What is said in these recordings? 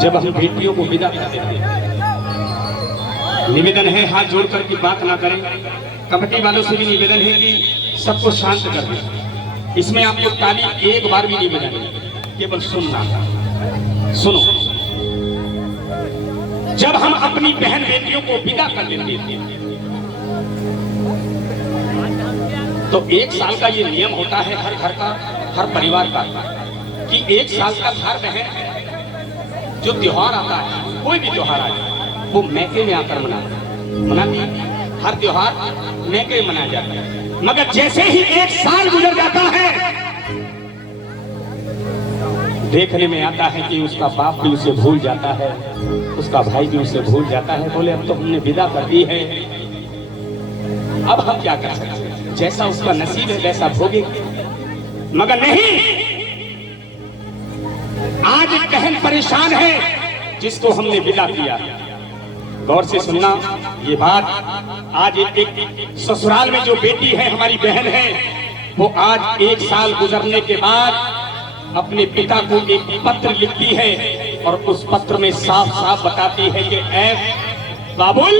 जब हम बेटियों को विदा कर देते हैं, निवेदन है हाथ जोड़कर की बात ना करें। कमेटी वालों से भी निवेदन है कि सबको शांत कर दें। इसमें आपको ताली एक बार भी नहीं बजानी, केवल सुनना। सुनो, जब हम अपनी बहन बेटियों को विदा कर देते हैं तो 1 साल का ये नियम होता है हर घर का, हर परिवार का, कि 1 साल का भाई बहन जो त्योहार आता है, कोई भी त्योहार आए, वो मैके में आकर मनाती है। हर त्योहार मैके में मनाया जाता है। मगर जैसे ही 1 साल गुजर जाता है, देखने में आता है कि उसका बाप भी उसे भूल जाता है, उसका भाई भी उसे भूल जाता है। बोले अब तो हमने विदा कर दी है, अब हम क्या कर सकते हैं, जैसा उसका नसीब है वैसा भोगेंगे। मगर नहीं, आज एक बहन परेशान है जिसको हमने विदा किया। गौर से सुनना ये बात। आज एक ससुराल में जो बेटी है, हमारी बहन है, वो आज 1 साल गुजरने के बाद अपने पिता को एक पत्र लिखती है और उस पत्र में साफ साफ बताती है कि ऐ बाबुल,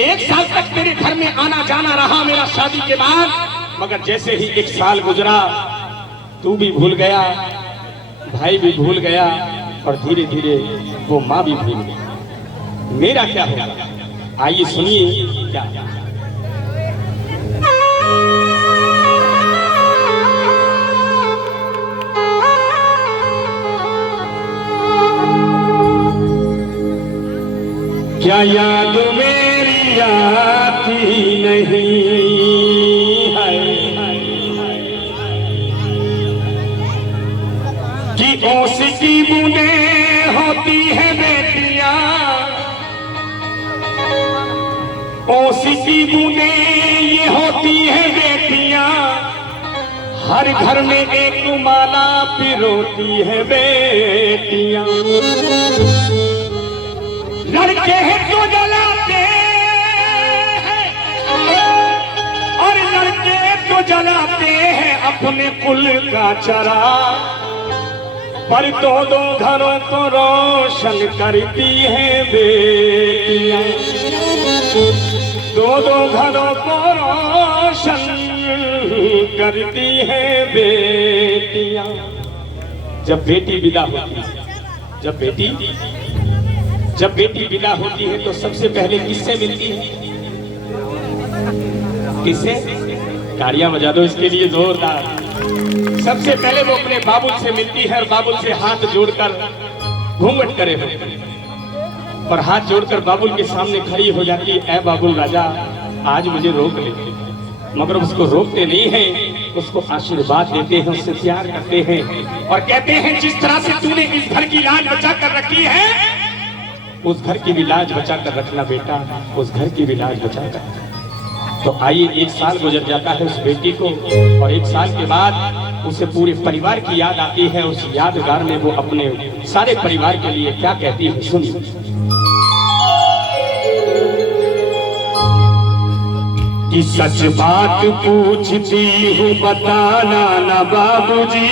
1 साल तक तेरे घर में आना जाना रहा मेरा शादी के बाद, मगर जैसे ही 1 साल गुजरा तू भी भूल गया, भाई भी भूल गया और धीरे धीरे वो माँ भी भूल गई। मेरा क्या होगा? आइए सुनिए क्या। क्या याद मेरी आती नहीं है कि ओस की बूंदें होती है बेटियां, ओस की बूंदें ये होती है बेटियां, हर घर में एक माला पिरोती है बेटियां। लड़के हैं तो जलाते हैं और लड़के तो जलाते हैं अपने कुल का चरा, पर दो घरों को रोशन करती हैं बेटियां, दो घरों को रोशन करती हैं बेटियां। जब बेटी विदा होती है, जब बेटी विदा होती है तो सबसे पहले किससे मिलती है? किससे? तालियां बजा दो इसके लिए जोरदार। सबसे पहले वो अपने बाबुल से मिलती है और बाबुल से हाथ जोड़कर घूंघट करे और हाथ जोड़कर बाबुल के सामने खड़ी हो जाती है। ऐ बाबुल राजा, आज मुझे रोक ले। मगर उसको रोकते नहीं हैं, उसको आशीर्वाद देते हैं, उससे प्यार करते हैं और कहते हैं जिस तरह से तूने इस घर की लाज बचा कर रखी है, उस घर की भी लाज बचा कर रखना बेटा, उस घर की भी लाज बचा कर। तो आइए 1 साल गुजर जाता है उस बेटी को और 1 साल के बाद उसे पूरे परिवार की याद आती है। उस यादगार में वो अपने सारे परिवार के लिए क्या कहती है, सुनिए। कि सच बात पूछती हूँ बताना ना बाबूजी,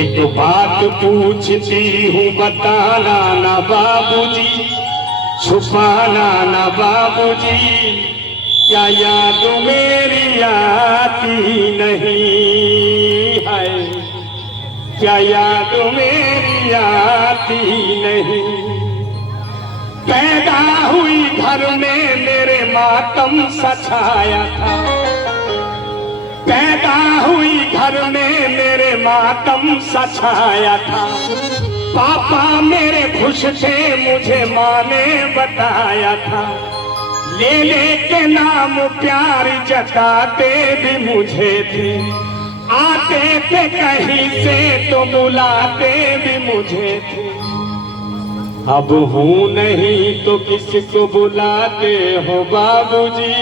एक बात पूछती हूँ बताना ना बाबूजी, छुपाना ना बाबूजी, क्या याद मेरी आती नहीं है, क्या याद मेरी आती नहीं। पैदा हुई घर में मेरे मातम सछाया था, पैदा हुई घर में मेरे मातम सछाया था। पापा मेरे खुश थे, मुझे माँ ने बताया था। ले ले के नाम प्यार जताते भी मुझे थे, आते थे कहीं से तो बुलाते भी मुझे थे। अब हूँ नहीं तो किसको बुलाते हो बाबूजी,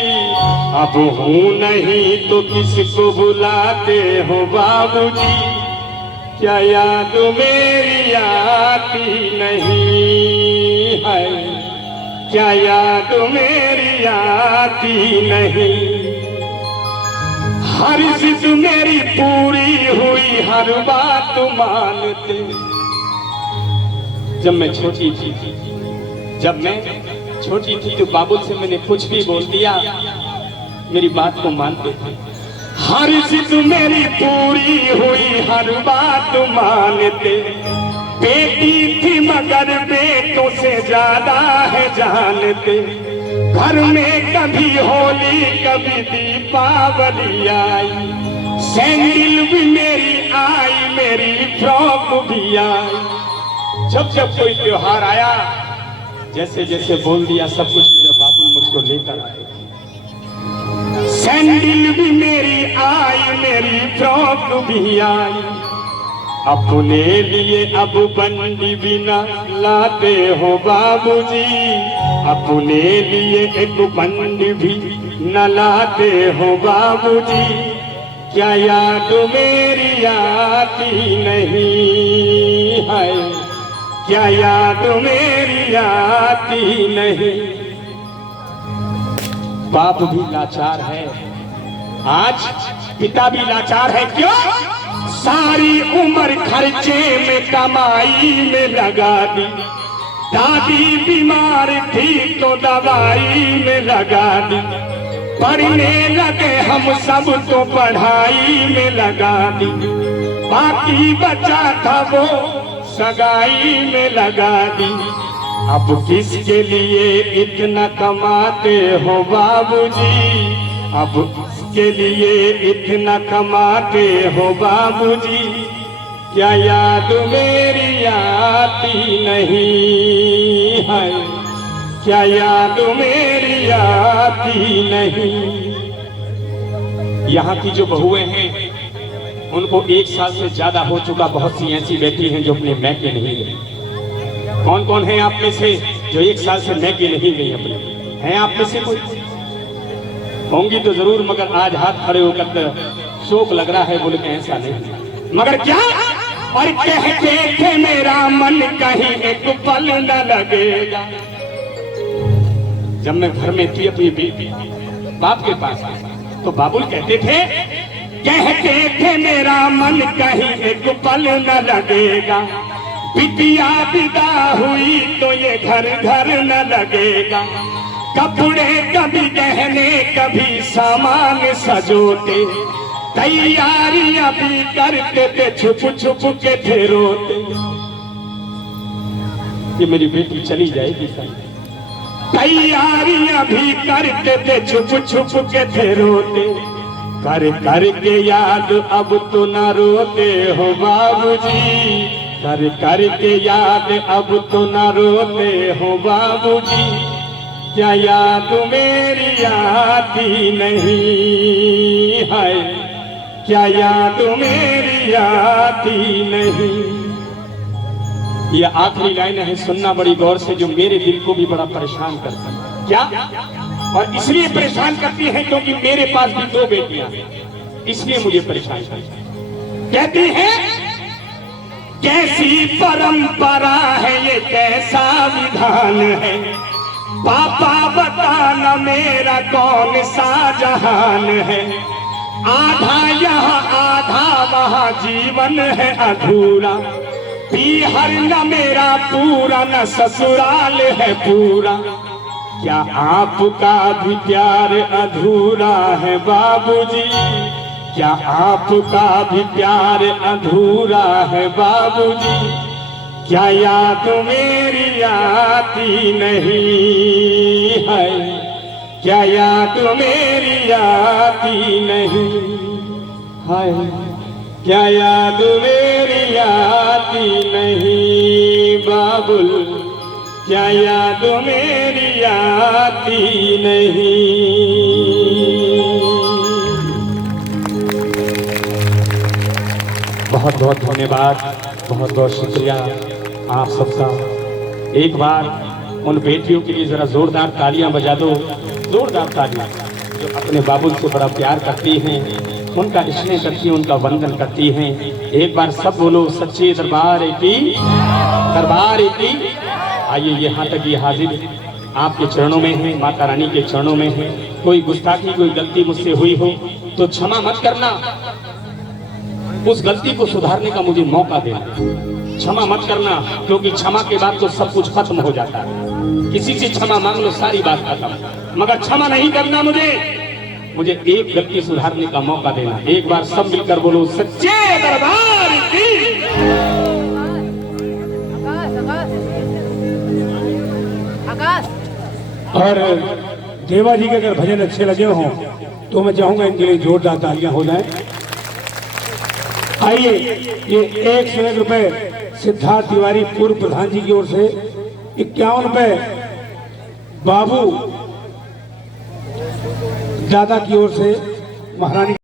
अब हूँ नहीं तो किसको बुलाते हो बाबूजी, क्या याद मेरी आती नहीं है, क्या याद मेरी आती नहीं। हर जिद मेरी पूरी हुई, हर बात मानते, जब मैं छोटी थी, तो बाबुल से मैंने कुछ भी बोल दिया, मेरी बात को मानते थे। हर जिद मेरी पूरी हुई, हर बात मानते। बेटी थी मगर बेटों से ज्यादा है जानते। घर में कभी होली कभी दीपावली आई, सैंडल भी मेरी आई, मेरी फ्रॉक भी आई। जब कोई त्योहार आया, जैसे जैसे बोल दिया सब कुछ मेरा बाबुल मुझको लेकर आए। सैंडल भी मेरी आई, मेरी फ्रॉक भी आई। अपने लिए अब बंडी भी न लाते हो बाबूजी, अपने लिए एक बंडी भी न लाते हो बाबूजी। क्या याद मेरी आती नहीं है, क्या याद मेरी आती नहीं। बाप भी लाचार है, आज पिता भी लाचार है। क्यों? सारी उम्र खर्चे में कमाई में लगा दी। दादी बीमार थी तो दवाई में लगा दी। पढ़ने लगे हम सब तो पढ़ाई में लगा दी। बाकी बचा था वो सगाई में लगा दी। अब किसके लिए इतना कमाते हो बाबूजी, अब किसके लिए इतना कमाते हो बाबूजी। क्या याद मेरी आती नहीं है, क्या याद मेरी आती नहीं। यहाँ की जो बहुएं हैं उनको 1 साल से ज्यादा हो चुका। बहुत सी ऐसी बेटी हैं जो अपने मैके नहीं गई। कौन कौन है आप में से जो 1 साल से मैके नहीं गई अपने? हैं आप में से कोई? होंगी तो जरूर, मगर आज हाथ खड़े होकर शोक लग रहा है, बोले कि ऐसा नहीं। मगर क्या? और कहते थे मेरा मन कहीं एक पल न लगेगा। जब मैं घर में थी अपनी बेटी बाप के पास, तो बाबुल कहते थे मेरा मन कहीं एक पल न लगेगा। बिटिया विदा हुई तो ये घर घर न लगेगा। कपड़े कभी गहने कभी सामान सजोते, तैयारियां भी करते थे छुप छुप के थे रोते। कि मेरी बेटी चली जाएगी, तैयारियां भी करते थे छुप छुप के थे रोते। कर कर के याद अब तो न रोते हो बाबूजी, कर कर के याद अब तो न रोते हो बाबूजी। क्या याद मेरी आती नहीं है, क्या याद मेरी आती नहीं। यह आखिरी लाइन है, सुनना बड़ी गौर से, जो मेरे दिल को भी बड़ा परेशान करता है। क्या? और इसलिए परेशान करती है क्योंकि मेरे पास भी 2 बेटियां हैं, इसलिए मुझे परेशान करती है। कहती है कैसी परंपरा है ये, कैसा विधान है। पापा बताना मेरा कौन सा जहान है। आधा यहाँ आधा वहाँ जीवन है अधूरा। पीहर न मेरा पूरा न ससुराल है पूरा। क्या आपका भी प्यार अधूरा है बाबूजी, क्या आपका भी प्यार अधूरा है बाबूजी। क्या याद मेरी आती नहीं है, क्या याद मेरी आती नहीं है। क्या याद मेरी आती नहीं बाबुल, क्या याद मेरी आती नहीं। बहुत बहुत धन्यवाद, बहुत बहुत शुक्रिया आप सबका। एक बार उन बेटियों के लिए जरा जोरदार तालियां बजा दो, जोरदार तालियां, जो अपने बाबुल से बड़ा प्यार करती हैं, उनका स्नेह करती हैं, उनका वंदन करती हैं। एक बार सब बोलो सच्चे दरबार की, दरबार की। आइए यहाँ तक ये हाजिर आपके चरणों में है, माता रानी के चरणों में है। कोई गुस्ताखी कोई गलती मुझसे हुई हो तो क्षमा मत करना, उस गलती को सुधारने का मुझे मौका देना। क्षमा मत करना, क्योंकि क्षमा के बाद तो सब कुछ खत्म हो जाता है। किसी से क्षमा मांग लो, सारी बात खत्म। मगर क्षमा नहीं करना, मुझे एक गलती सुधारने का मौका देना। एक बार सब मिलकर बोलो, सच्चे दरबार की। और देवा जी के अगर भजन अच्छे लगे हों तो मैं चाहूंगा इनके लिए जोरदार तालियां हो जाएं। आइए, ये 101 रुपए सिद्धार्थ तिवारी पूर्व प्रधान जी की ओर से, 51 रुपए बाबू दादा की ओर से, महारानी